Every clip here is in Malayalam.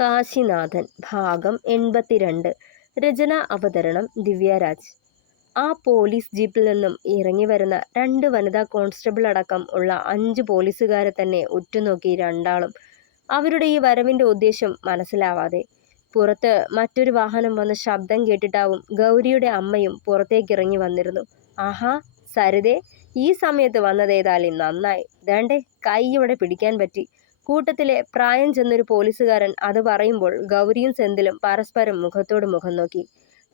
കാശിനാഥൻ ഭാഗം 82. രചന അവതരണം ദിവ്യരാജ്. ആ പോലീസ് ജീപ്പിൽ നിന്നും ഇറങ്ങി വരുന്ന 2 വനിതാ കോൺസ്റ്റബിൾ അടക്കം ഉള്ള 5 പോലീസുകാരെ തന്നെ ഉറ്റുനോക്കി രണ്ടാളും. അവരുടെ ഈ വരവിന്റെ ഉദ്ദേശം മനസ്സിലാവാതെ. പുറത്ത് മറ്റൊരു വാഹനം വന്ന് ശബ്ദം കേട്ടിട്ടാവും ഗൗരിയുടെ അമ്മയും പുറത്തേക്കിറങ്ങി വന്നിരുന്നു. ആഹാ, സരിതേ, ഈ സമയത്ത് വന്നതേതായാലും നന്നായി. ദേണ്ടേ, കൈയോടെ പിടിക്കാൻ പറ്റി. കൂട്ടത്തിലെ പ്രായം ചെന്നൊരു പോലീസുകാരൻ അത് പറയുമ്പോൾ ഗൗരിയും സെന്തിലും പരസ്പരം മുഖത്തോട് മുഖം നോക്കി.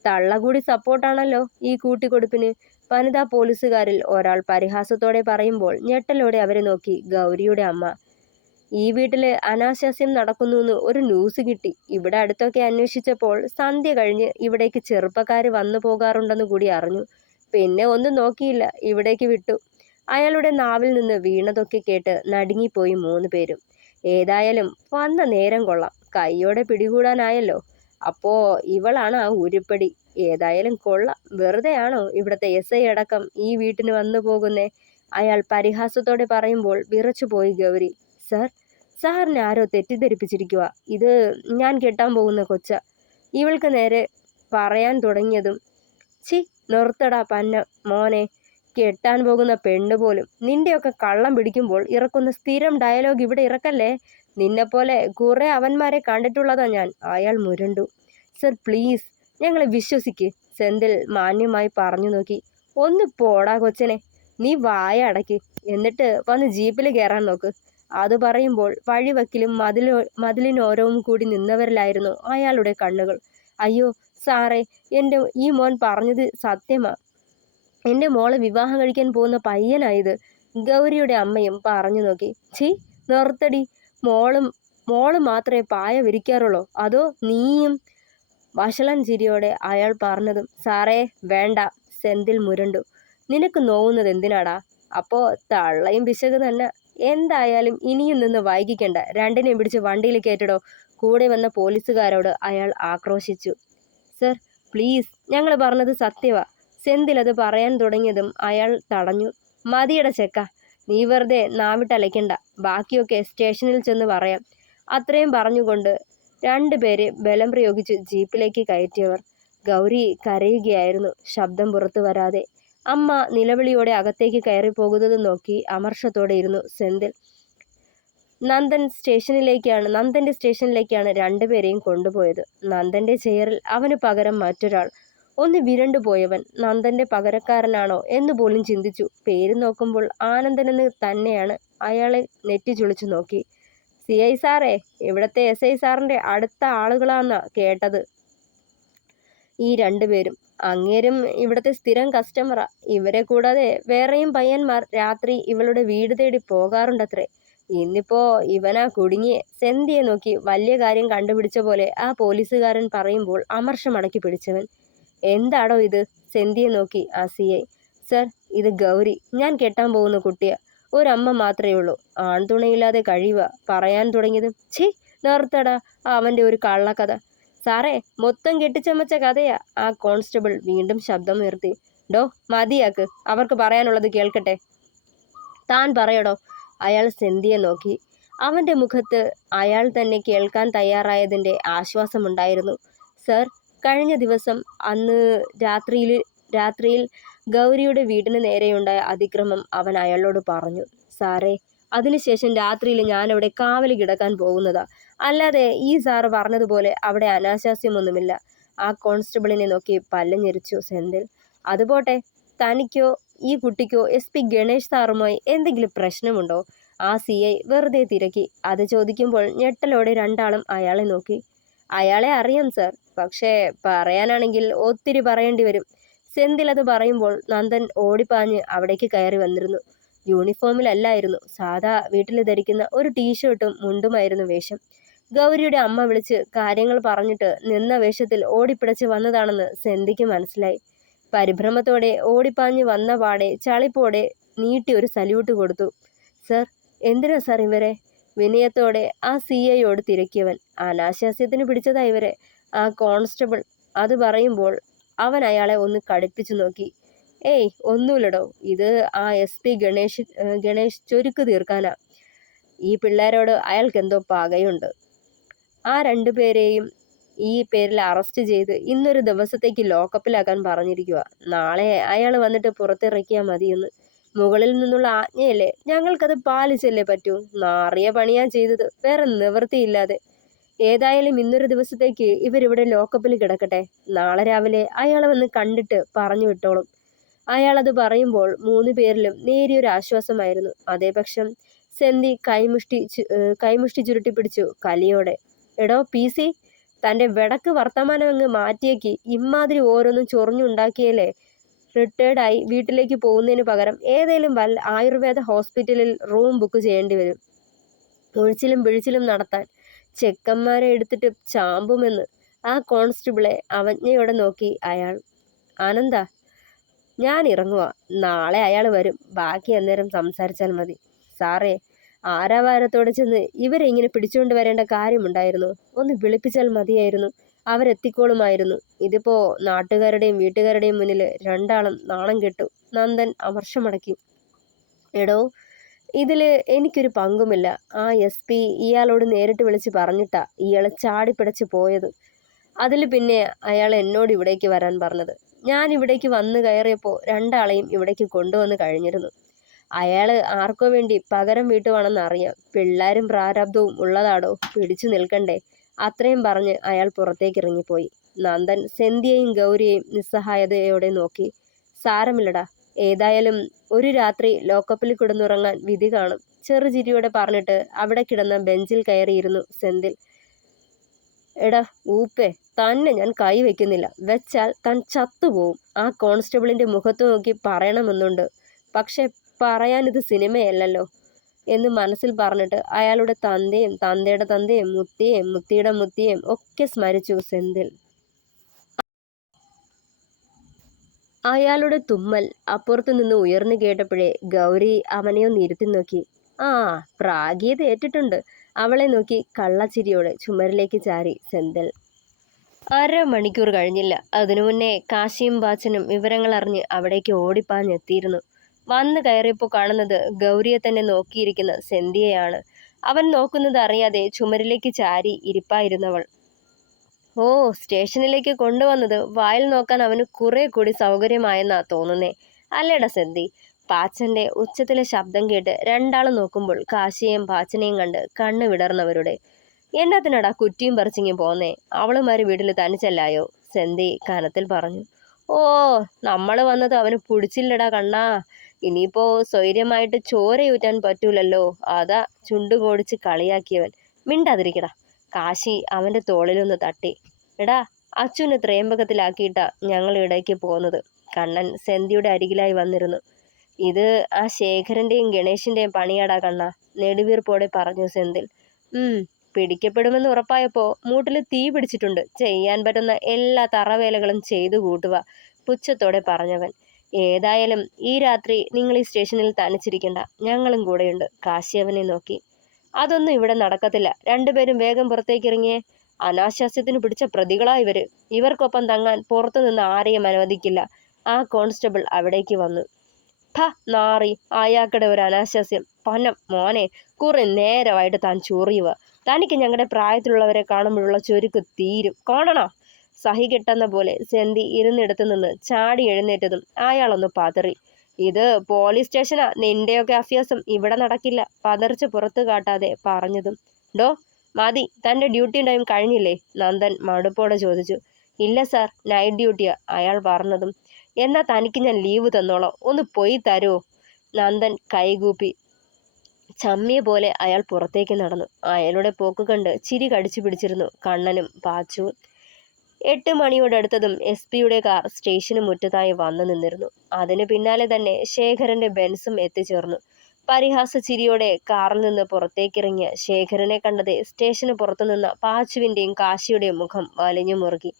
തള്ള കൂടി സപ്പോർട്ടാണല്ലോ ഈ കൂട്ടിക്കൊടുപ്പിന്, വനിതാ പോലീസുകാരിൽ ഒരാൾ പരിഹാസത്തോടെ പറയുമ്പോൾ ഞെട്ടലോടെ അവരെ നോക്കി ഗൗരിയുടെ അമ്മ. ഈ വീട്ടില് അനാശാസ്യം നടക്കുന്നുവെന്ന് ഒരു ന്യൂസ് കിട്ടി. ഇവിടെ അടുത്തൊക്കെ അന്വേഷിച്ചപ്പോൾ സന്ധ്യ കഴിഞ്ഞ് ഇവിടേക്ക് ചെറുപ്പക്കാര് വന്നു പോകാറുണ്ടെന്ന് കൂടി അറിഞ്ഞു. പിന്നെ ഒന്നും നോക്കിയില്ല, ഇവിടേക്ക് വിട്ടു. അയാളുടെ നാവിൽ നിന്ന് വീണതൊക്കെ കേട്ട് നടുങ്ങിപ്പോയി 3 പേരും. ഏതായാലും വന്ന നേരം കൊള്ളാം, കൈയോടെ പിടികൂടാനായല്ലോ. അപ്പോ ഇവളാണ് ആ ഉരുപ്പടി. ഏതായാലും കൊള്ളാം. വെറുതെ ആണോ ഇവിടത്തെ SI അടക്കം ഈ വീട്ടിന് വന്നു പോകുന്നേ? അയാൾ പരിഹാസത്തോടെ പറയുമ്പോൾ വിറച്ചുപോയി ഗൗരി. സാർ, സാറിനെ ആരോ തെറ്റിദ്ധരിപ്പിച്ചിരിക്കുക. ഇത് ഞാൻ കെട്ടാൻ പോകുന്ന കൊച്ച. ഇവൾക്ക് നേരെ പറയാൻ തുടങ്ങിയതും ചി നിർത്തടാ പന്ന മോനെ, കെട്ടാൻ പോകുന്ന പെണ്ണ് പോലും. നിന്റെയൊക്കെ കള്ളം പിടിക്കുമ്പോൾ ഇറക്കുന്ന സ്ഥിരം ഡയലോഗ് ഇവിടെ ഇറക്കല്ലേ. നിന്നെപ്പോലെ കുറെ അവന്മാരെ കണ്ടിട്ടുള്ളതാ ഞാൻ. അയാൾ മുരണ്ടു. സർ പ്ലീസ്, ഞങ്ങളെ വിശ്വസിക്ക്, സെന്തിൽ മാന്യമായി പറഞ്ഞു നോക്കി. ഒന്ന് പോടാ കൊച്ചനെ, നീ വായ അടയ്ക്ക്, എന്നിട്ട് വന്ന് ജീപ്പിൽ കയറാൻ നോക്ക്. അത് പറയുമ്പോൾ വഴിവക്കിലും മതിലിനോരവും കൂടി നിന്നവരിലായിരുന്നു അയാളുടെ കണ്ണുകൾ. അയ്യോ സാറേ, എൻ്റെ ഈ മോൻ പറഞ്ഞത് സത്യമാ. എൻ്റെ മോളെ വിവാഹം കഴിക്കാൻ പോകുന്ന പയ്യനായത്. ഗൗരിയുടെ അമ്മയും പറഞ്ഞു നോക്കി. ഛീ നിർത്തടി, മോള് മാത്രമേ പായ വിരിക്കാറുള്ളൂ, അതോ നീയും? വഷളൻ ചിരിയോടെ അയാൾ പറഞ്ഞതും സാറേ വേണ്ട, സെന്തിൽ മുരണ്ടു. നിനക്ക് നോവുന്നത് എന്തിനാടാ? അപ്പോ തള്ളയും പിശക് തന്നെ. എന്തായാലും ഇനിയും നിന്ന് വൈകിക്കണ്ട, രണ്ടിനെയും പിടിച്ച് വണ്ടിയിൽ കയറ്റിടോ, കൂടെ വന്ന പോലീസുകാരോട് അയാൾ ആക്രോശിച്ചു. സർ പ്ലീസ്, ഞങ്ങൾ പറഞ്ഞത് സത്യവാ. സെന്തിൽ അത് പറയാൻ തുടങ്ങിയതും അയാൾ തടഞ്ഞു. മതിയട ചെക്ക, നീ വെറുതെ നാവിട്ടലയ്ക്കണ്ട, ബാക്കിയൊക്കെ സ്റ്റേഷനിൽ ചെന്ന് പറയാം. അത്രയും പറഞ്ഞുകൊണ്ട് 2 പേരെ ബലം പ്രയോഗിച്ച് ജീപ്പിലേക്ക് കയറ്റിയവർ. ഗൗരി കരയുകയായിരുന്നു, ശബ്ദം പുറത്തു വരാതെ. അമ്മ നിലവിളിയോടെ അകത്തേക്ക് കയറി പോകുന്നത് നോക്കി അമർഷത്തോടെ ഇരുന്നു സെന്തിൽ. നന്ദന്റെ സ്റ്റേഷനിലേക്കാണ് 2 പേരെയും കൊണ്ടുപോയത്. നന്ദന്റെ ചെയറിൽ അവന് പകരം മറ്റൊരാൾ, ഒന്ന് വിരണ്ടു പോയവൻ. നന്ദന്റെ പകരക്കാരനാണോ എന്ന് പോലും ചിന്തിച്ചു. പേര് നോക്കുമ്പോൾ ആനന്ദനെന്ന് തന്നെയാണ്. അയാളെ നെറ്റിച്ചുളിച്ചു നോക്കി. CI സാറേ, ഇവിടത്തെ SI സാറിന്റെ അടുത്ത ആളുകളാന്നാ കേട്ടത് ഈ 2 പേരും. അങ്ങേരും ഇവിടത്തെ സ്ഥിരം കസ്റ്റമറാ. ഇവരെ കൂടാതെ വേറെയും പയ്യന്മാർ രാത്രി ഇവളുടെ വീട് തേടി പോകാറുണ്ടത്രേ. ഇന്നിപ്പോ ഇവനാ കുടുങ്ങിയെ. സെന്തിയെ നോക്കി വലിയ കാര്യം കണ്ടുപിടിച്ച പോലെ ആ പോലീസുകാരൻ പറയുമ്പോൾ അമർഷമടക്കി പിടിച്ചവൻ. എന്താടോ ഇത്? സെന്തിയെ നോക്കി ആ CI. സർ, ഇത് ഗൗരി, ഞാൻ കെട്ടാൻ പോകുന്ന കുട്ടിയാ. ഒരമ്മ മാത്രമേ ഉള്ളൂ, ആൺതുണയില്ലാതെ കഴിയുക. പറയാൻ തുടങ്ങിയതും ഛീ നിർത്തടാ അവന്റെ ഒരു കള്ളക്കഥ. സാറേ, മൊത്തം കെട്ടിച്ചമച്ച കഥയാ. ആ കോൺസ്റ്റബിൾ വീണ്ടും ശബ്ദമുയർത്തി. ഡോ മതിയാക്ക്, അവർക്ക് പറയാനുള്ളത് കേൾക്കട്ടെ. താൻ പറയടോ. അയാൾ സെന്തിയെ നോക്കി. അവന്റെ മുഖത്ത് അയാൾ തന്നെ കേൾക്കാൻ തയ്യാറായതിന്റെ ആശ്വാസമുണ്ടായിരുന്നു. സർ, കഴിഞ്ഞ ദിവസം അന്ന് രാത്രിയിൽ ഗൗരിയുടെ വീടിന് നേരെയുണ്ടായ അതിക്രമം അവൻ അയാളോട് പറഞ്ഞു. സാറേ, അതിനുശേഷം രാത്രിയിൽ ഞാനവിടെ കാവല് കിടക്കാൻ പോകുന്നതാ. അല്ലാതെ ഈ സാറ് പറഞ്ഞതുപോലെ അവിടെ അനാശാസ്യമൊന്നുമില്ല. ആ കോൺസ്റ്റബിളിനെ നോക്കി പല്ല് ഞെരിച്ചു സെന്തിൽ. അതുപോട്ടെ, തനിക്കോ ഈ കുട്ടിക്കോ SP ഗണേഷ് സാറുമായി എന്തെങ്കിലും പ്രശ്നമുണ്ടോ? ആ CI വെറുതെ തിരക്കി. അത് ചോദിക്കുമ്പോൾ ഞെട്ടലോടെ രണ്ടാളും അയാളെ നോക്കി. അയാളെ അറിയാം സർ, പക്ഷേ പറയാനാണെങ്കിൽ ഒത്തിരി പറയേണ്ടി വരും. സെന്തിൽ അത് പറയുമ്പോൾ നന്ദൻ ഓടിപ്പാഞ്ഞ് അവിടേക്ക് കയറി വന്നിരുന്നു. യൂണിഫോമിലല്ലായിരുന്നു, സാധാ വീട്ടിൽ ധരിക്കുന്ന ഒരു ടീഷർട്ടും മുണ്ടുമായിരുന്നു വേഷം. ഗൗരിയുടെ അമ്മ വിളിച്ച് കാര്യങ്ങൾ പറഞ്ഞിട്ട് നിന്ന വേഷത്തിൽ ഓടിപ്പിടച്ച് വന്നതാണെന്ന് സെന്തിക്ക് മനസ്സിലായി. പരിഭ്രമത്തോടെ ഓടിപ്പാഞ്ഞ് വന്ന പാടെ ചളിപ്പോടെ നീട്ടി ഒരു സല്യൂട്ട് കൊടുത്തു. സർ, എന്തിനാ സാർ ഇവരെ? വിനയത്തോടെ ആ CIയോട് തിരക്കിയവൻ. അനാശാസ്യത്തിന് പിടിച്ചതാ ഇവരെ. ആ കോൺസ്റ്റബിൾ അത് പറയുമ്പോൾ അവൻ അയാളെ ഒന്ന് കടുപ്പിച്ചു നോക്കി. ഏയ് ഒന്നുമില്ലടോ, ഇത് ആ SP ഗണേഷ് ചൊരുക്ക് തീർക്കാനാ. ഈ പിള്ളേരോട് അയാൾക്കെന്തോ പകയുണ്ട്. ആ രണ്ടുപേരെയും ഈ പേരിൽ അറസ്റ്റ് ചെയ്ത് ഇന്നൊരു ദിവസത്തേക്ക് ലോക്കപ്പിലാക്കാൻ പറഞ്ഞിരിക്കുക. നാളെ അയാൾ വന്നിട്ട് പുറത്തിറക്കിയാൽ മതിയെന്ന്. മുകളിൽ നിന്നുള്ള ആജ്ഞയല്ലേ, ഞങ്ങൾക്കത് പാലിച്ചല്ലേ പറ്റൂ. നാറിയ പണിയാ ചെയ്തത്, വേറെ നിവൃത്തിയില്ലാതെ. ഏതായാലും ഇന്നൊരു ദിവസത്തേക്ക് ഇവരിവിടെ ലോക്കപ്പിൽ കിടക്കട്ടെ. നാളെ രാവിലെ അയാളെ വന്ന് കണ്ടിട്ട് പറഞ്ഞു വിട്ടോളും. അയാളത് പറയുമ്പോൾ 3 പേരിലും നേരിയൊരു ആശ്വാസമായിരുന്നു. അതേപക്ഷം സെന്തി കൈമുഷ്ടി ചുരുട്ടിപ്പിടിച്ചു കലിയോടെ. എടോ PC, തന്റെ വെടക്ക് വർത്തമാനം അങ്ങ് മാറ്റിയേക്ക്. ഇമ്മാതിരി ഓരോന്നും ചൊറിഞ്ഞുണ്ടാക്കിയല്ലേ റിട്ടയർഡായി വീട്ടിലേക്ക് പോകുന്നതിന് പകരം ഏതേലും ആയുർവേദ ഹോസ്പിറ്റലിൽ റൂം ബുക്ക് ചെയ്യേണ്ടി വരും. ഒഴിച്ചിലും പിഴിച്ചിലും നടത്താൻ ചെക്കന്മാരെ എടുത്തിട്ട് ചാമ്പുമെന്ന്. ആ കോൺസ്റ്റബിളെ അവജ്ഞയോടെ നോക്കി അയാൾ. ആനന്ദ, ഞാൻ ഇറങ്ങുക. നാളെ അയാൾ വരും. ബാക്കി അന്നേരം സംസാരിച്ചാൽ മതി. സാറേ, ആരാവാരത്തോടെ ചെന്ന് ഇവരെ ഇങ്ങനെ പിടിച്ചുകൊണ്ട് വരേണ്ട കാര്യമുണ്ടായിരുന്നു? ഒന്ന് വിളിപ്പിച്ചാൽ മതിയായിരുന്നു. അവരെത്തിക്കോളുമായിരുന്നു. ഇതിപ്പോ നാട്ടുകാരുടെയും വീട്ടുകാരുടെയും മുന്നിൽ രണ്ടാളും നാണം കെട്ടു. നന്ദൻ അമർഷമടക്കി. എടോ, ഇതില് എനിക്കൊരു പങ്കുമില്ല. ആ SP ഇയാളോട് നേരിട്ട് വിളിച്ച് പറഞ്ഞിട്ടാ ഇയാള് ചാടിപ്പിടച്ച് പോയത്. അതിൽ പിന്നെ അയാൾ എന്നോട് ഇവിടേക്ക് വരാൻ പറഞ്ഞത്. ഞാൻ ഇവിടേക്ക് വന്നു കയറിയപ്പോൾ രണ്ടാളെയും ഇവിടേക്ക് കൊണ്ടുവന്ന് കഴിഞ്ഞിരുന്നു. അയാള് ആർക്കോ വേണ്ടി പകരം വീട്ടുവാണെന്ന് അറിയാം. പിള്ളേരും പ്രാരാബ്ദവും ഉള്ളതാടോ, പിടിച്ചു നിൽക്കണ്ടേ. അത്രയും പറഞ്ഞ് അയാൾ പുറത്തേക്ക് ഇറങ്ങിപ്പോയി. നന്ദൻ സെന്തിയെയും ഗൗരിയെയും നിസ്സഹായതയോടെ നോക്കി. സാരമില്ലടാ, ഏതായാലും ഒരു രാത്രി ലോക്കപ്പിൽ കിടന്നുറങ്ങാൻ വിധി കാണും. ചെറുചിരിയോടെ പറഞ്ഞിട്ട് അവിടെ കിടന്ന ബെഞ്ചിൽ കയറിയിരുന്നു സെന്തിൽ. എടാ ഊപ്പേ, തന്നെ ഞാൻ കൈ വെക്കുന്നില്ല. വെച്ചാൽ താൻ ചത്തുപോവും. ആ കോൺസ്റ്റബിളിന്റെ മുഖത്ത് നോക്കി പറയണമെന്നുണ്ട്. പക്ഷെ പറയാനിത് സിനിമയല്ലല്ലോ എന്ന് മനസ്സിൽ പറഞ്ഞിട്ട് അയാളുടെ തന്തയും തന്തയുടെ തന്തയും മുത്തിയേയും മുത്തിയുടെ മുത്തിയേയും ഒക്കെ സ്മരിച്ചു സെന്തിൽ. അയാളുടെ തുമ്മൽ അപ്പുറത്തു നിന്ന് ഉയർന്നു കേട്ടപ്പോഴേ ഗൗരി അവനെ ഒന്ന് ഇരുത്തി നോക്കി. ആ, പ്രാഗീത് ഏറ്റിട്ടുണ്ട്. അവളെ നോക്കി കള്ളച്ചിരിയോടെ ചുമരിലേക്ക് ചാരി സെന്തിൽ. 1/2 മണിക്കൂർ കഴിഞ്ഞില്ല. അതിനു മുന്നേ കാശിയും ബാച്ചനും വിവരങ്ങൾ അറിഞ്ഞ് അവിടേക്ക് ഓടിപ്പാഞ്ഞെത്തിയിരുന്നു. വന്നു കയറിയപ്പോൾ കാണുന്നത് ഗൗരിയെ തന്നെ നോക്കിയിരിക്കുന്ന സെന്തിയെയാണ്. അവൻ നോക്കുന്നത് അറിയാതെ ചുമരിലേക്ക് ചാരി ഇരിപ്പായിരുന്നവൾ. ഓ, സ്റ്റേഷനിലേക്ക് കൊണ്ടുവന്നത് വായിൽ നോക്കാൻ അവന് കുറെ കൂടി സൗകര്യമായെന്നാ തോന്നുന്നേ, അല്ലേടാ സെന്തി? പാച്ചന്റെ ഉച്ചത്തിലെ ശബ്ദം കേട്ട് രണ്ടാളും നോക്കുമ്പോൾ കാശിയെയും പാച്ചനെയും കണ്ട് കണ്ണ് വിടർന്നവരുടെ. എന്നത്തിനടാ കുറ്റിയും പറിച്ചിങ്ങി പോന്നേ? അവളുമാര് വീട്ടിൽ തനിച്ചല്ലായോ? സെന്തി കനത്തിൽ പറഞ്ഞു. ഓ, നമ്മള് വന്നത് അവന് പിടിച്ചില്ലടാ കണ്ണാ. ഇനിയിപ്പോ സ്വൈര്യമായിട്ട് ചോരയൂറ്റാൻ പറ്റൂലല്ലോ. അതാ ചുണ്ടുകോടിച്ച് കളിയാക്കിയവൻ. മിണ്ടാതിരിക്കടാ. കാശി അവന്റെ തോളിലൊന്ന് തട്ടി. എടാ, അച്ഛനെ ത്രയംബകത്തിലാക്കിയിട്ടാ ഞങ്ങൾ ഇടയ്ക്ക് പോകുന്നത്. കണ്ണൻ സെന്തിയുടെ അരികിലായി വന്നിരുന്നു. ഇത് ആ ശേഖരന്റെയും ഗണേശിന്റെയും പണിയാടാ കണ്ണ, നെടുവീർപ്പോടെ പറഞ്ഞു സെന്തിൽ. പിടിക്കപ്പെടുമെന്ന് ഉറപ്പായപ്പോ മൂട്ടിൽ തീ പിടിച്ചിട്ടുണ്ട്. ചെയ്യാൻ പറ്റുന്ന എല്ലാ തറവേലകളും ചെയ്തു കൂട്ടുക, പുച്ഛത്തോടെ പറഞ്ഞവൻ. ഏതായാലും ഈ രാത്രി നിങ്ങൾ ഈ സ്റ്റേഷനിൽ തനിച്ചിരിക്കണ്ട, ഞങ്ങളും കൂടെയുണ്ട്. കാശി അവനെ നോക്കി. അതൊന്നും ഇവിടെ നടക്കത്തില്ല. രണ്ടുപേരും വേഗം പുറത്തേക്കിറങ്ങിയേ. അനാശാസ്യത്തിന് പിടിച്ച പ്രതികളാ ഇവര്. ഇവർക്കൊപ്പം തങ്ങാൻ പുറത്തു നിന്ന് ആരെയും അനുവദിക്കില്ല. ആ കോൺസ്റ്റബിൾ അവിടേക്ക് വന്നു. നാറി, അയാൾക്കിടെ ഒരു അനാശാസ്യം. പനം മോനെ, കുറെ നേരമായിട്ട് താൻ ചൊറിയുക. തനിക്ക് ഞങ്ങളുടെ പ്രായത്തിലുള്ളവരെ കാണുമ്പോഴുള്ള ചൊരുക്ക് തീരും. കാണണോ? സഹി കെട്ടെന്ന പോലെ സെന്തി ഇരുന്നിടത്ത് നിന്ന് ചാടി എഴുന്നേറ്റതും അയാളൊന്ന് പതറി. ഇത് പോലീസ് സ്റ്റേഷനാ. നിന്റെയൊക്കെ അഭ്യാസം ഇവിടെ നടക്കില്ല. പതർച്ച പുറത്തു കാട്ടാതെ പറഞ്ഞതും. ഡോ, മതി, തന്റെ ഡ്യൂട്ടി ടൈം കഴിഞ്ഞില്ലേ? നന്ദൻ മടുപ്പോടെ ചോദിച്ചു. ഇല്ല സാർ, നൈറ്റ് ഡ്യൂട്ടിയാ, അയാൾ പറഞ്ഞതും. എന്നാ തനിക്ക് ഞാൻ ലീവ് തന്നോളാം. ഒന്ന് പോയി തരുമോ? നന്ദൻ കൈകൂപ്പി. ചമ്മിയ പോലെ അയാൾ പുറത്തേക്ക് നടന്നു. അയാളുടെ പോക്ക് കണ്ട് ചിരി കടിച്ചു പിടിച്ചിരുന്നു കണ്ണനും പാച്ചുവും. 8 മണിയോടടുത്തതും SP-യുടെ കാർ സ്റ്റേഷന് മുറ്റത്തായി വന്നു നിന്നിരുന്നു. അതിന് പിന്നാലെ തന്നെ ശേഖരന്റെ ബെൻസും എത്തിച്ചേർന്നു. പരിഹാസ ചിരിയോടെ കാറിൽ നിന്ന് പുറത്തേക്കിറങ്ങിയ ശേഖരനെ കണ്ടതേ സ്റ്റേഷന് പുറത്തുനിന്ന പാച്ചുവിന്റെയും കാശിയുടെയും മുഖം വലിഞ്ഞു മുറുകി.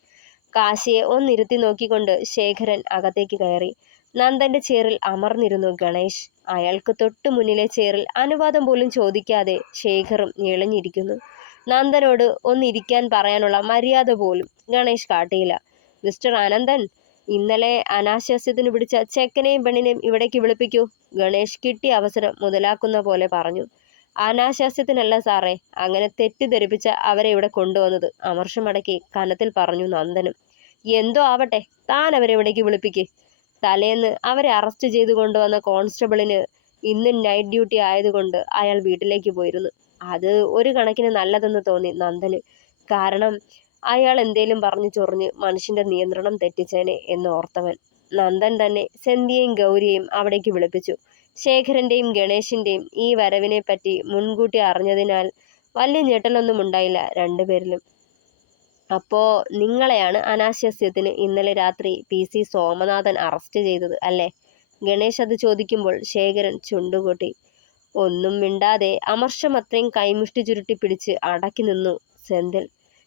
കാശിയെ ഒന്നിരുത്തി നോക്കിക്കൊണ്ട് ശേഖരൻ അകത്തേക്ക് കയറി. നന്ദന്റെ ചെയറിൽ അമർന്നിരുന്നു ഗണേശ്. അയാൾക്ക് തൊട്ടു മുന്നിലെ ചെയറിൽ അനുവാദം പോലും ചോദിക്കാതെ ശേഖറും ഇളഞ്ഞിരിക്കുന്നു. നന്ദനോട് ഒന്നിരിക്കാൻ പറയാനുള്ള മര്യാദ പോലും ഗണേശ് കാട്ടിയില്ല. മിസ്റ്റർ അനന്തൻ, ഇന്നലെ അനാശാസ്യത്തിന് പിടിച്ച ചെക്കനെയും പെണ്ണിനെയും ഇവിടേക്ക് വിളിപ്പിക്കൂ. ഗണേശ് കിട്ടിയ അവസരം മുതലാക്കുന്ന പോലെ പറഞ്ഞു. അനാശാസ്യത്തിനല്ല സാറേ അങ്ങനെ തെറ്റിദ്ധരിപ്പിച്ച അവരെ ഇവിടെ കൊണ്ടുവന്നത്, അമർഷമടക്കി കനത്തിൽ പറഞ്ഞു നന്ദനും. എന്തോ ആവട്ടെ, താൻ അവരെ ഇവിടേക്ക് വിളിപ്പിക്ക്. തലേന്ന് അവരെ അറസ്റ്റ് ചെയ്തു കൊണ്ടുവന്ന കോൺസ്റ്റബിളിന് ഇന്ന് നൈറ്റ് ഡ്യൂട്ടി ആയതുകൊണ്ട് അയാൾ വീട്ടിലേക്ക് പോയിരുന്നു. അത് ഒരു കണക്കിന് നല്ലതെന്ന് തോന്നി നന്ദന്. കാരണം അയാൾ എന്തേലും പറഞ്ഞു ചൊറിഞ്ഞ് മനുഷ്യന്റെ നിയന്ത്രണം തെറ്റിച്ചേനെ എന്ന് ഓർത്തവൻ. നന്ദൻ തന്നെ സെന്തിയെയും ഗൗരിയെയും അവിടേക്ക് വിളിപ്പിച്ചു. ശേഖരന്റെയും ഗണേശിന്റെയും ഈ വരവിനെ പറ്റി മുൻകൂട്ടി അറിഞ്ഞതിനാൽ വലിയ ഞെട്ടലൊന്നും ഉണ്ടായില്ല രണ്ടുപേരിലും. അപ്പോ നിങ്ങളെയാണ് അനാശാസ്യത്തിന് ഇന്നലെ രാത്രി PC സോമനാഥൻ അറസ്റ്റ് ചെയ്തത് അല്ലേ? ഗണേശ് അത് ചോദിക്കുമ്പോൾ ശേഖരൻ ചുണ്ടുകൂട്ടി. ഒന്നും മിണ്ടാതെ അമർഷം അത്രയും കൈമുഷ്ടി ചുരുട്ടി പിടിച്ച് അടക്കി നിന്നു സെന്തിൽ.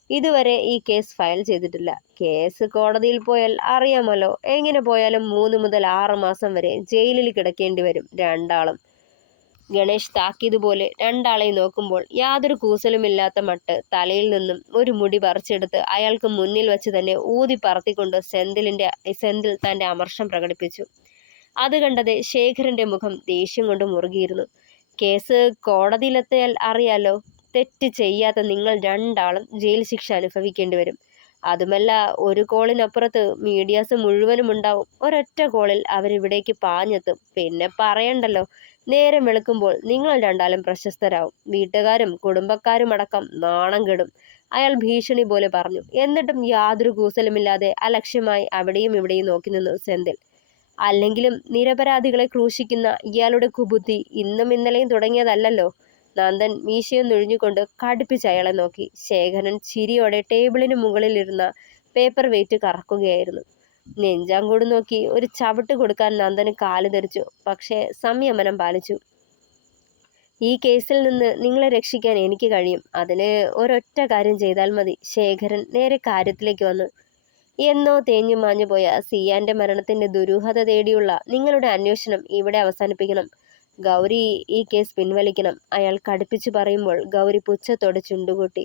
ഇതുവരെ ഈ കേസ് ഫയൽ ചെയ്തിട്ടില്ല. കേസ് കോടതിയിൽ പോയാൽ അറിയാമല്ലോ, എങ്ങനെ പോയാലും 3 മുതൽ 6 മാസം വരെ ജയിലിൽ കിടക്കേണ്ടി വരും രണ്ടാളും. ഗണേഷ് താക്കീതുപോലെ രണ്ടാളെയും നോക്കുമ്പോൾ യാതൊരു കൂസലുമില്ലാത്ത മട്ട് തലയിൽ നിന്നും ഒരു മുടി പറിച്ചെടുത്ത് അയാൾക്ക് മുന്നിൽ വെച്ച് തന്നെ ഊതി പറത്തിക്കൊണ്ട് സെന്തിൽ തന്റെ അമർഷം പ്രകടിപ്പിച്ചു. അത് കണ്ടത് ശേഖരന്റെ മുഖം ദേഷ്യം കൊണ്ട് മുറുകിയിരുന്നു. കേസ് കോടതിയിലെത്തിയാൽ അറിയാലോ, തെറ്റ് ചെയ്യാത്ത നിങ്ങൾ രണ്ടാളും ജയിൽ ശിക്ഷ അനുഭവിക്കേണ്ടി വരും. അതുമല്ല, ഒരു കോളിനപ്പുറത്ത് മീഡിയാസ് മുഴുവനും ഉണ്ടാവും. ഒരൊറ്റ കോളിൽ അവരിവിടേക്ക് പാഞ്ഞെത്തും. പിന്നെ പറയണ്ടല്ലോ, നേരം വെളുക്കുമ്പോൾ നിങ്ങൾ രണ്ടാളും പ്രശസ്തരാവും. വീട്ടുകാരും കുടുംബക്കാരും അടക്കം നാണം കെടും. അയാൾ ഭീഷണി പോലെ പറഞ്ഞു. എന്നിട്ടും യാതൊരു കൂസലുമില്ലാതെ അലക്ഷ്യമായി അവിടെയും ഇവിടെയും നോക്കി നിന്നു സെന്തിൽ. അല്ലെങ്കിലും നിരപരാധികളെ ക്രൂശിക്കുന്ന ഇയാളുടെ കുബുദ്ധി ഇന്നും ഇന്നലെയും തുടങ്ങിയതല്ലല്ലോ. നന്ദൻ മീശയൊന്നൊഴിഞ്ഞുകൊണ്ട് കടുപ്പിച്ച് അയാളെ നോക്കി. ശേഖരൻ ചിരിയോടെ ടേബിളിന് മുകളിലിരുന്ന പേപ്പർ വെയിറ്റ് കറക്കുകയായിരുന്നു. നെഞ്ചാങ്കോട് നോക്കി ഒരു ചവിട്ട് കൊടുക്കാൻ നന്ദന് കാല് ധരിച്ചു. പക്ഷേ സംയമനം പാലിച്ചു. ഈ കേസിൽ നിന്ന് നിങ്ങളെ രക്ഷിക്കാൻ എനിക്ക് കഴിയും. അതിന് ഒരൊറ്റ കാര്യം ചെയ്താൽ മതി. ശേഖരൻ നേരെ കാര്യത്തിലേക്ക് വന്നു. എന്നോ തേഞ്ഞു മാഞ്ഞു പോയ സിയാന്റെ മരണത്തിന്റെ ദുരൂഹത തേടിയുള്ള നിങ്ങളുടെ അന്വേഷണം ഇവിടെ അവസാനിപ്പിക്കണം. ഗൗരി ഈ കേസ് പിൻവലിക്കണം. അയാൾ കടുപ്പിച്ചു പറയുമ്പോൾ ഗൗരി പുച്ഛത്തോടെ ചുണ്ടുകൂട്ടി.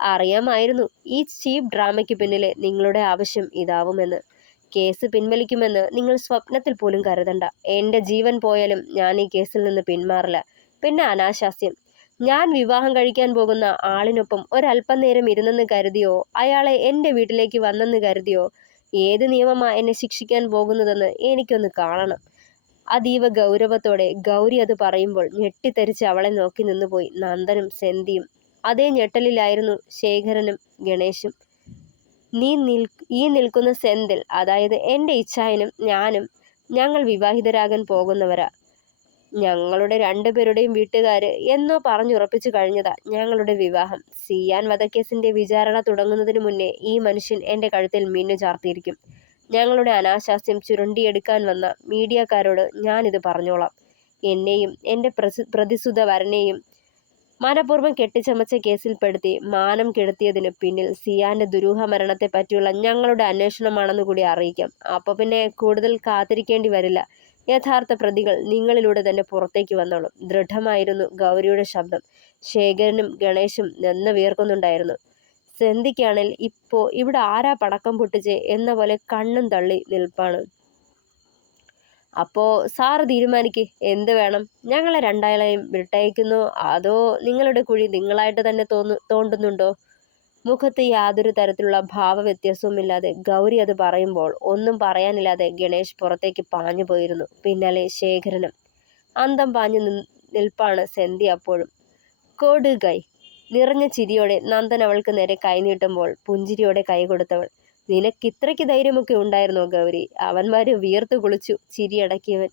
അറിയാമായിരുന്നു ഈ ചീപ്പ് ഡ്രാമയ്ക്ക് പിന്നിലെ നിങ്ങളുടെ ആവശ്യം ഇതാവുമെന്ന്. കേസ് പിൻവലിക്കുമെന്ന് നിങ്ങൾ സ്വപ്നത്തിൽ പോലും കരുതണ്ട. എന്റെ ജീവൻ പോയാലും ഞാൻ ഈ കേസിൽ നിന്ന് പിന്മാറില്ല. പിന്നെ അനാശാസ്യം, ഞാൻ വിവാഹം കഴിക്കാൻ പോകുന്ന ആളിനൊപ്പം ഒരല്പം നേരം ഇരുന്നെന്ന് കരുതിയോ, അയാളെ എൻ്റെ വീട്ടിലേക്ക് വന്നെന്ന് കരുതിയോ, ഏത് നിയമമാ എന്നെ ശിക്ഷിക്കാൻ പോകുന്നതെന്ന് എനിക്കൊന്ന് കാണണം. അതീവ ഗൗരവത്തോടെ ഗൗരി അത് പറയുമ്പോൾ ഞെട്ടിത്തരിച്ച് അവളെ നോക്കി നിന്നുപോയി നന്ദനും സെന്തിയും. അതേ ഞെട്ടലിലായിരുന്നു ശേഖരനും ഗണേശും. ഈ നിൽക്കുന്ന സെന്തിൽ, അതായത് എൻ്റെ ഇച്ഛായനും ഞാനും, ഞങ്ങൾ വിവാഹിതരാകാൻ പോകുന്നവരാ. ഞങ്ങളുടെ രണ്ടുപേരുടെയും വീട്ടുകാര് എന്നോ പറഞ്ഞുറപ്പിച്ചു കഴിഞ്ഞതാ ഞങ്ങളുടെ വിവാഹം. സിയാൻ വധക്കേസിന്റെ വിചാരണ തുടങ്ങുന്നതിന് മുന്നേ ഈ മനുഷ്യൻ എൻ്റെ കഴുത്തിൽ മിന്നു ചാർത്തിയിരിക്കും. ഞങ്ങളുടെ അനാശാസ്യം ചുരണ്ടിയെടുക്കാൻ വന്ന മീഡിയക്കാരോട് ഞാനിത് പറഞ്ഞോളാം. എന്നെയും എൻ്റെ പ്രതിസുത വരനെയും മനഃപൂർവ്വം കെട്ടിച്ചമച്ച കേസിൽപ്പെടുത്തി മാനം കെടുത്തിയതിന് പിന്നിൽ സിയാന്റെ ദുരൂഹ മരണത്തെ പറ്റിയുള്ള ഞങ്ങളുടെ അന്വേഷണമാണെന്ന് കൂടി അറിയിക്കാം. അപ്പോൾ പിന്നെ കൂടുതൽ കാത്തിരിക്കേണ്ടി വരില്ല. യഥാർത്ഥ പ്രതികൾ നിങ്ങളിലൂടെ തന്നെ പുറത്തേക്ക് വന്നോളും. ദൃഢമായിരുന്നു ഗൗരിയുടെ ശബ്ദം. ശേഖരനും ഗണേശും നിന്ന് വീർക്കുന്നുണ്ടായിരുന്നു. സെന്തിക്കാണെങ്കിൽ ഇപ്പോ ഇവിടെ ആരാ പടക്കം പൊട്ടിച്ചേ എന്ന പോലെ കണ്ണും തള്ളി നിൽപ്പാണ്. അപ്പോ സാറ് തീരുമാനിക്ക്, എന്ത് വേണം? ഞങ്ങളെ രണ്ടാളെയും വിട്ടയക്കുന്നോ അതോ നിങ്ങളുടെ കുഴി നിങ്ങളായിട്ട് തന്നെ തോണ്ടുന്നുണ്ടോ? മുഖത്ത് യാതൊരു തരത്തിലുള്ള ഭാവവ്യത്യാസവുമില്ലാതെ ഗൗരി അത് പറയുമ്പോൾ ഒന്നും പറയാനില്ലാതെ ഗണേഷ് പുറത്തേക്ക് പാഞ്ഞു പോയിരുന്നു. പിന്നാലെ ശേഖരനും. അന്തം പാഞ്ഞു നിൽപ്പാണ് സെന്തി അപ്പോഴും. കൊടുകൈ നിറഞ്ഞ ചിരിയോടെ നന്ദൻ അവൾക്ക് നേരെ കൈനീട്ടുമ്പോൾ പുഞ്ചിരിയോടെ കൈ കൊടുത്തവൾ. നിനക്കിത്രയ്ക്ക് ധൈര്യമൊക്കെ ഉണ്ടായിരുന്നോ ഗൗരി? അവന്മാര് വിയർത്തു കുളിച്ചു ചിരിയടക്കിയവൻ.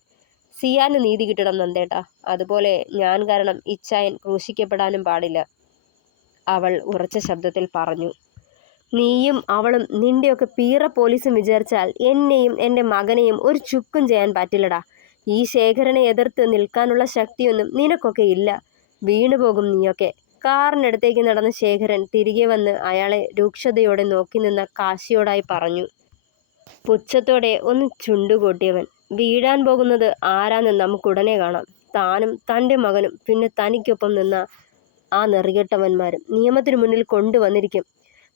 സിയാന് നീതി കിട്ടണം നന്ദേട്ടാ. അതുപോലെ ഞാൻ കാരണം ഇച്ഛായൻ ക്രൂശിക്കപ്പെടാനും പാടില്ല, അവൾ ഉറച്ച ശബ്ദത്തിൽ പറഞ്ഞു. നീയും അവളും നിന്റെയൊക്കെ പീറ പോലീസും വിചാരിച്ചാൽ എന്നെയും എൻ്റെ മകനെയും ഒരു ചുക്കും ചെയ്യാൻ പറ്റില്ലടാ. ഈ ശേഖരനെ എതിർത്ത് നിൽക്കാനുള്ള ശക്തിയൊന്നും നിനക്കൊക്കെ ഇല്ല. വീണുപോകും നീയൊക്കെ. കാറിനടുത്തേക്ക് നടന്ന ശേഖരൻ തിരികെ വന്ന് അയാളെ രൂക്ഷതയോടെ നോക്കി നിന്ന കാശിയോടായി പറഞ്ഞു. പുച്ഛത്തോടെ ഒന്ന് ചുണ്ടുകൂട്ടിയവൻ. വീഴാൻ പോകുന്നത് ആരാന്ന് നമുക്കുടനെ കാണാം. താനും തൻ്റെ മകനും പിന്നെ തനിക്കൊപ്പം നിന്ന ആ നെറികെട്ടവന്മാരും നിയമത്തിനു മുന്നിൽ കൊണ്ടുവന്നിരിക്കും.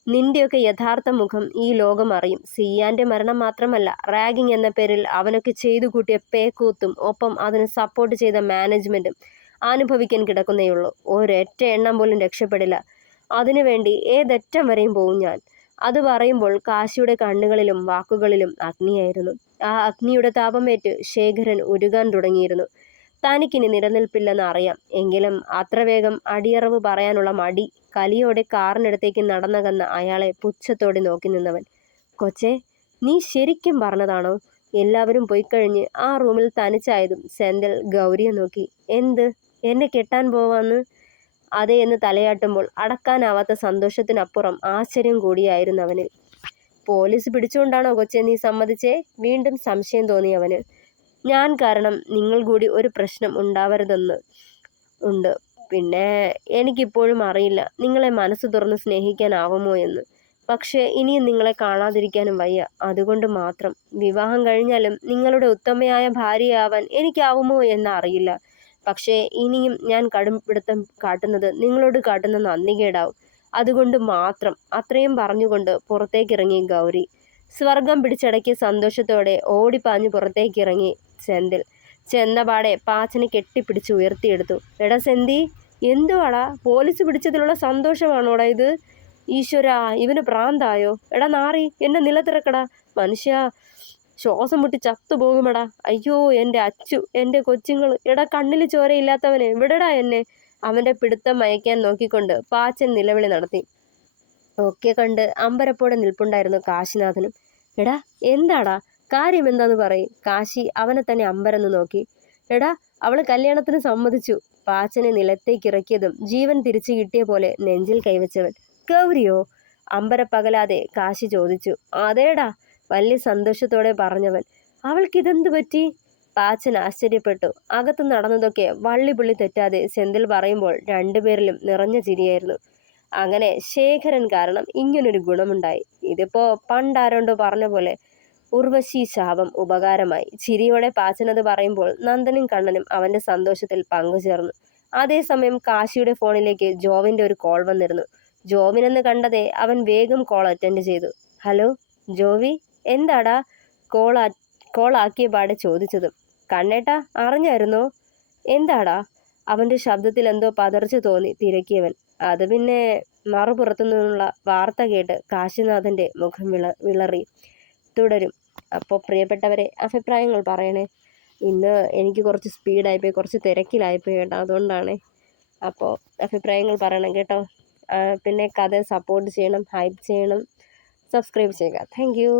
നിന്റെയൊക്കെ യഥാർത്ഥ മുഖം ഈ ലോകം അറിയും. സിയാന്റെ മരണം മാത്രമല്ല, റാഗിങ് എന്ന പേരിൽ അവനൊക്കെ ചെയ്തു കൂട്ടിയ പേക്കൂത്തും ഒപ്പം അതിന് സപ്പോർട്ട് ചെയ്ത മാനേജ്മെന്റും അനുഭവിക്കാൻ കിടക്കുന്നേയുള്ളൂ. ഒരൊറ്റ എണ്ണം പോലും രക്ഷപ്പെടില്ല. അതിനുവേണ്ടി ഏതറ്റം വരെയും പോവും ഞാൻ. അത് പറയുമ്പോൾ കാശിയുടെ കണ്ണുകളിലും വാക്കുകളിലും അഗ്നിയായിരുന്നു. ആ അഗ്നിയുടെ താപമേറ്റ് ശേഖരൻ ഉരുകാൻ തുടങ്ങിയിരുന്നു. തനിക്കിനി നിലനിൽപ്പില്ലെന്ന് അറിയാം. എങ്കിലും അത്ര വേഗം അടിയറവ് പറയാനുള്ള മടി. കലിയോടെ കാറിനടുത്തേക്ക് നടന്നകന്ന അയാളെ പുച്ഛത്തോടെ നോക്കി നിന്നവൻ. കൊച്ചേ, നീ ശരിക്കും പറഞ്ഞതാണോ? എല്ലാവരും പോയിക്കഴിഞ്ഞ് ആ റൂമിൽ തനിച്ചായതും സെന്തിൽ ഗൗരിയെ നോക്കി. എന്ത്, എന്നെ കെട്ടാൻ പോവാന്ന്? അതെ എന്ന് തലയാട്ടുമ്പോൾ അടക്കാനാവാത്ത സന്തോഷത്തിനപ്പുറം ആശ്ചര്യം കൂടിയായിരുന്നു അവന്. പോലീസ് പിടിച്ചുകൊണ്ടാണോ കൊച്ചെ നീ സമ്മതിച്ചേ? വീണ്ടും സംശയം തോന്നി അവന്. ഞാൻ കാരണം നിങ്ങൾ കൂടി ഒരു പ്രശ്നം ഉണ്ടാവരുതെന്ന് ഉണ്ട്. പിന്നെ എനിക്കിപ്പോഴും അറിയില്ല നിങ്ങളെ മനസ്സ് തുറന്ന് സ്നേഹിക്കാനാവുമോ എന്ന്. പക്ഷേ ഇനിയും നിങ്ങളെ കാണാതിരിക്കാനും വയ്യ. അതുകൊണ്ട് മാത്രം. വിവാഹം കഴിഞ്ഞാലും നിങ്ങളുടെ ഉത്തമയായ ഭാര്യയാവാൻ എനിക്കാവുമോ എന്ന് അറിയില്ല. പക്ഷേ ഇനിയും ഞാൻ കടുംപിടുത്തം കാട്ടുന്നത് നിങ്ങളോട് കാട്ടുന്ന നന്ദികേടാവും. അതുകൊണ്ട് മാത്രം. അത്രയും പറഞ്ഞുകൊണ്ട് പുറത്തേക്കിറങ്ങി ഗൗരി. സ്വർഗം പിടിച്ചടക്കിയ സന്തോഷത്തോടെ ഓടിപ്പാഞ്ഞു പുറത്തേക്കിറങ്ങി സെന്തിൽ. ചെന്നപാടെ പാച്ചനെ കെട്ടിപ്പിടിച്ച് ഉയർത്തിയെടുത്തു. എടാ സെന്തി, എന്തുവാടാ? പോലീസ് പിടിച്ചതിലുള്ള സന്തോഷമാണോടാ ഇത്? ഈശ്വരാ, ഇവന് ഭ്രാന്തായോ? എടാ നാറി, എന്നെ നിലത്തിറക്കടാ. മനുഷ്യ, ശ്വാസം മുട്ടി ചത്തുപോകുമെടാ. അയ്യോ എൻ്റെ അച്ചു, എൻ്റെ കൊച്ചുങ്ങൾ. എടാ കണ്ണിൽ ചോരയില്ലാത്തവനെ, വിടടാ എന്നെ. അവൻ്റെ പിടുത്തം മയക്കാൻ നോക്കിക്കൊണ്ട് പാച്ചൻ നിലവിളി നടത്തി. ഒക്കെ കണ്ട് അമ്പരപ്പോടെ നിൽപ്പുണ്ടായിരുന്നു കാശിനാഥനും. എടാ എന്താടാ കാര്യം, എന്താന്ന് പറയും? കാശി അവനെ തന്നെ അമ്പരന്ന് നോക്കി. എടാ, അവള് കല്യാണത്തിന് സമ്മതിച്ചു. പാച്ചനെ നിലത്തേക്കിറക്കിയതും ജീവൻ തിരിച്ചു കിട്ടിയ പോലെ നെഞ്ചിൽ കൈവച്ചവൻ. ഗൗരിയോ? അമ്പരപ്പകലാതെ കാശി ചോദിച്ചു. അതേടാ, വലിയ സന്തോഷത്തോടെ പറഞ്ഞവൻ. അവൾക്കിതെന്ത് പറ്റി? പാച്ചൻ ആശ്ചര്യപ്പെട്ടു. അകത്ത് നടന്നതൊക്കെ വള്ളിപുള്ളി തെറ്റാതെ സെന്തിൽ പറയുമ്പോൾ രണ്ടുപേരിലും നിറഞ്ഞ ചിരിയായിരുന്നു. അങ്ങനെ ശേഖരൻ കാരണം ഇങ്ങനൊരു ഗുണമുണ്ടായി. ഇതിപ്പോ പണ്ടാരോണ്ടോ പറഞ്ഞ പോലെ ഉർവശി ശാപം ഉപകാരമായി. ചിരിയോടെ പാച്ചനത് പറയുമ്പോൾ നന്ദനും കണ്ണനും അവന്റെ സന്തോഷത്തിൽ പങ്കുചേർന്നു. അതേസമയം കാശിയുടെ ഫോണിലേക്ക് ജോവിന്റെ ഒരു കോൾ വന്നിരുന്നു. ജോവിനെന്ന് കണ്ടതേ അവൻ വേഗം കോൾ അറ്റൻഡ് ചെയ്തു. ഹലോ ജോവി, എന്താടാ? കോൾ ആക്കിയ പാടെ ചോദിച്ചതും. കണ്ണേട്ടാ, അറിഞ്ഞായിരുന്നോ? എന്താടാ? അവന്റെ ശബ്ദത്തിൽ എന്തോ പതർച്ച തോന്നി തിരക്കിയവൻ. അത് പിന്നെ മറുപുറത്തു നിന്നുള്ള വാർത്ത കേട്ട് കാശിനാഥന്റെ മുഖം വിളറി. തുടരും. അപ്പോൾ പ്രിയപ്പെട്ടവരെ, അഭിപ്രായങ്ങൾ പറയണേ. ഇന്ന് എനിക്ക് കുറച്ച് സ്പീഡായിപ്പോയി, കുറച്ച് തിരക്കിലായിപ്പോയി കേട്ടോ, അതുകൊണ്ടാണ്. അപ്പോൾ അഭിപ്രായങ്ങൾ പറയണം കേട്ടോ. പിന്നെ കഥ സപ്പോർട്ട് ചെയ്യണം, ഹൈപ്പ് ചെയ്യണം, സബ്സ്ക്രൈബ് ചെയ്യുക. Thank you.